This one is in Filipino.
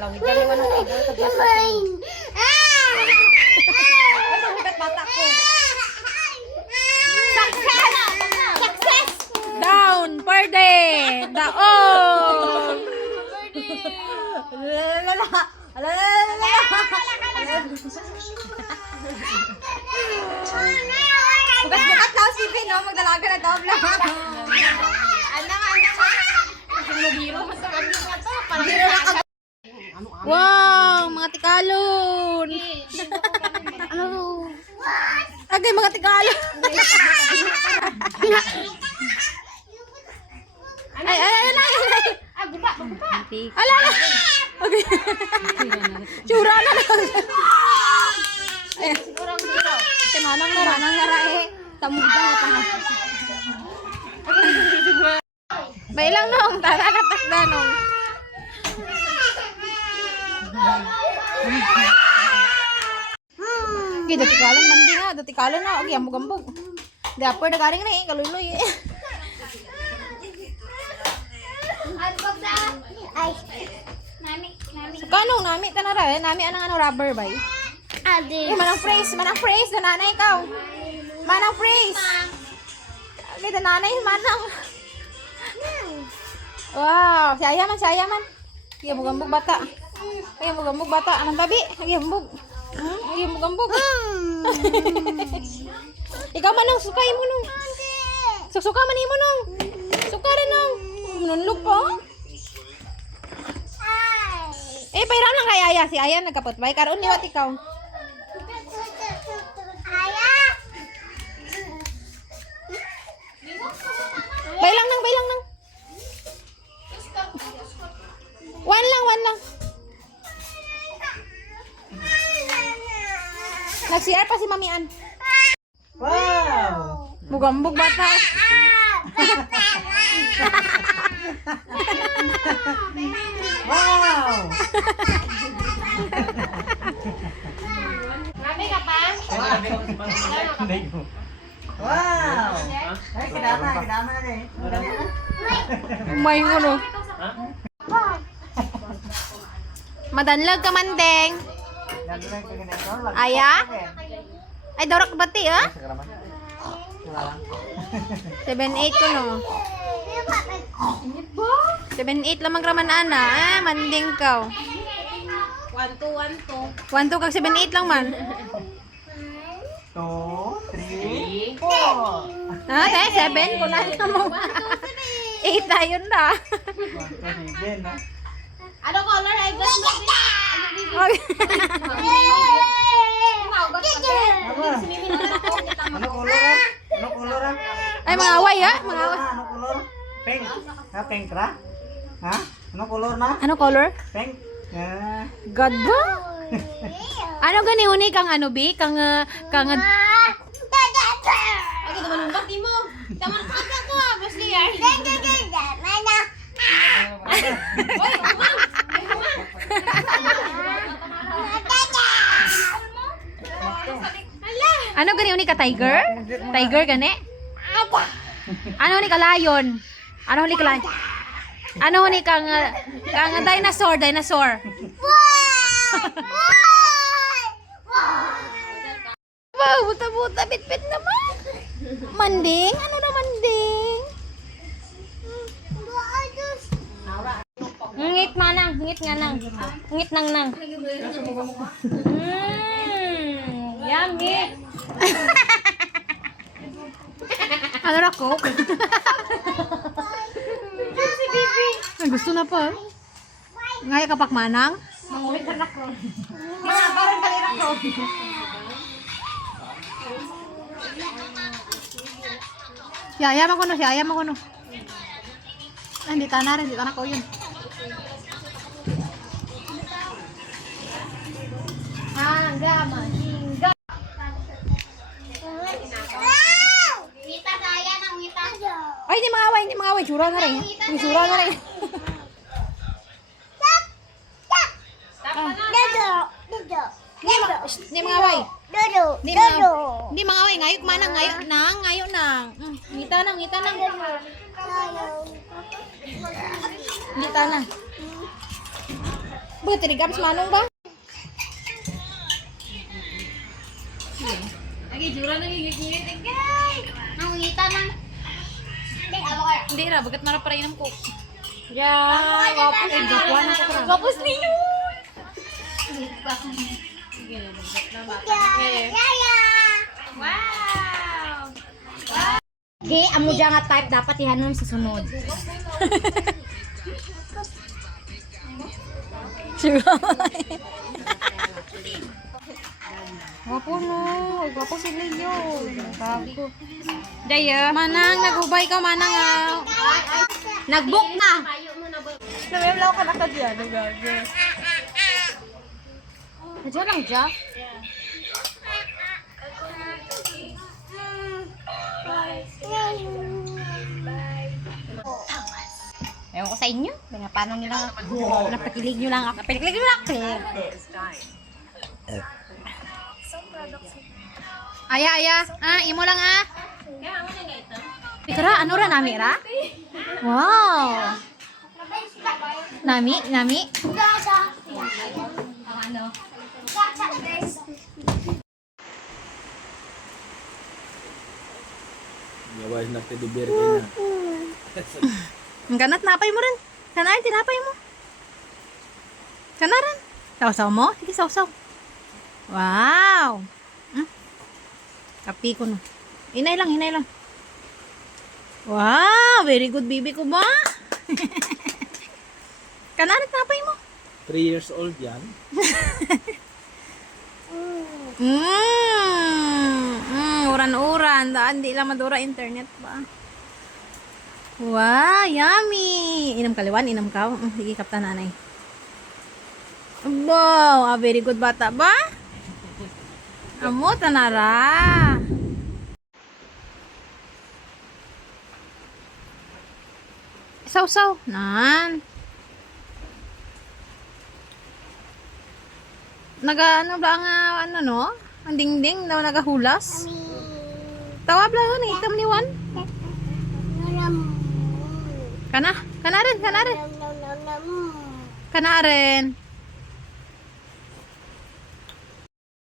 malawig ka naman ang tigil sa basta. Ano bigat bata ko? Success! Success! Down! Pwede! Down! Bukas-bukas daw si Pino, magdalaga na daw vlog. Wow! Mga tikalon! Agay mga tikalon! Ay! Ala! Okay. Tsura na lang! Manang nara eh. Tamog ba ito ha? Bailang nong, tara natakda nong. Okay, dati kalan mandi nga, dati kalan na. Okay, ambog-ambog. Di apur na galing na eh, kaluloy eh. Kanong nami tanara eh, nami anang rubber ba eh? Manang praise na nanay ikaw. Manang praise. Okay, na nanay manang. Wow, saya man. Sige, ambog bata. Sige, ambog bata. Anong tabi? Sige, ambog. Sige, ambog. Ikaw manang sukay mo nung. Suka man mo nung. Suka rin nung. Nunlog po. Eh, pairam lang kay Aya. Si Aya nagkapot-bay. Karoon niwat ikaw. Bailang nang. One lang. Nag-CR pa si Mamian. Wow! Bugambog bata. Wow! Grabe ka pa? Wow! Ay, kadama na eh. May ulo. Madanlag ka man, Deng. Aya? Ay, dorak bati, ha? 7-8 ko, no? 7-8 lamang raman, ana. Manding ka. 1-2. 1-2 kag 7-8 lang man. 2, 3, 4. Ha? 7? Kunan na mo. 8 tayo na. 1, 2, 7, ha? Ano color? Ay, basta Ano color, ha? Ano color, ha? Ay, mga away, ha? Mga away. Ano color? Pink. Ha, pink ra? Ha? Ano color na? Ano color? Pink. God ba? Ano gani uni kang ano bi? Kang Ay, ito manumbat mo. Tama na pa ko ha. Basta yan. Oy, umang. ano gani uni ka tiger? Tiger gani? Ano ni ka lion? Ano ni ka lion? Ano ni kang dinosaur? Wow, buta-buta bit-bit naman. Manding? Ano na manding? Ngit manang, ngit nga nang. Ngit nang. Yummy. Ano na coke? Si Bibi. Ay, gusto na pa. Ngaya kapak manang? Mangulit ka na ko. Mga parang kalira ko. Si Ayam ako no. Ay, hindi tanar ko yun. Hanggaman. Hingga. Wita saya nang wita. Ay, hindi mga away. Sura na rin. Hindi mga away. Hindi mga away. Ngayok manang. Ngayok nang. Ngita nang. Ngita nang. Buti tinigam sa manong ba? Hindi ra, bagat marap para inam ko. Yeah, wapos. Gapwan ako ka. Tapos ninyo. Wow! Di, amo dyan nga type dapat ihanom sa sunod. Gwapo no. Gwapo si Leo. Gago. Daya. Manang, nagubay ka, manang ah. Nagbook na! Namemlaw ka na ka dyan. Gago. Nadya lang dyan? Ewan ko sa inyo. Paano nyo lang ako. Napakilig nyo lang ako. Napakilig nyo lang ako. Aya, aya. Ah, imo lang ah. Pikara, ano ra nami ra? Wow. Nami, nami. Gawin natin di birthday na. Ang ganat, napay mo rin. Kanarin, tinapay mo. Kanarin. Sausaw mo? Sige, sausaw. Wow. Kapi ko na. Hinay lang, hinay lang. Wow, very good baby ko ba? Kanarin, tinapay mo. 3 years old yan. Uran-uran. Daan, di lang madura internet ba? Wow, yummy. Inam kaliwan, inam ka. Sige, kapta nanay. Wow, very good bata ba? Amo, tanara. Saw-saw. Nan. Ano ba nga, ano no? Ang dingding daw nagahulas. Tawab lang ni itam ni Juan. Kana rin. Kana rin.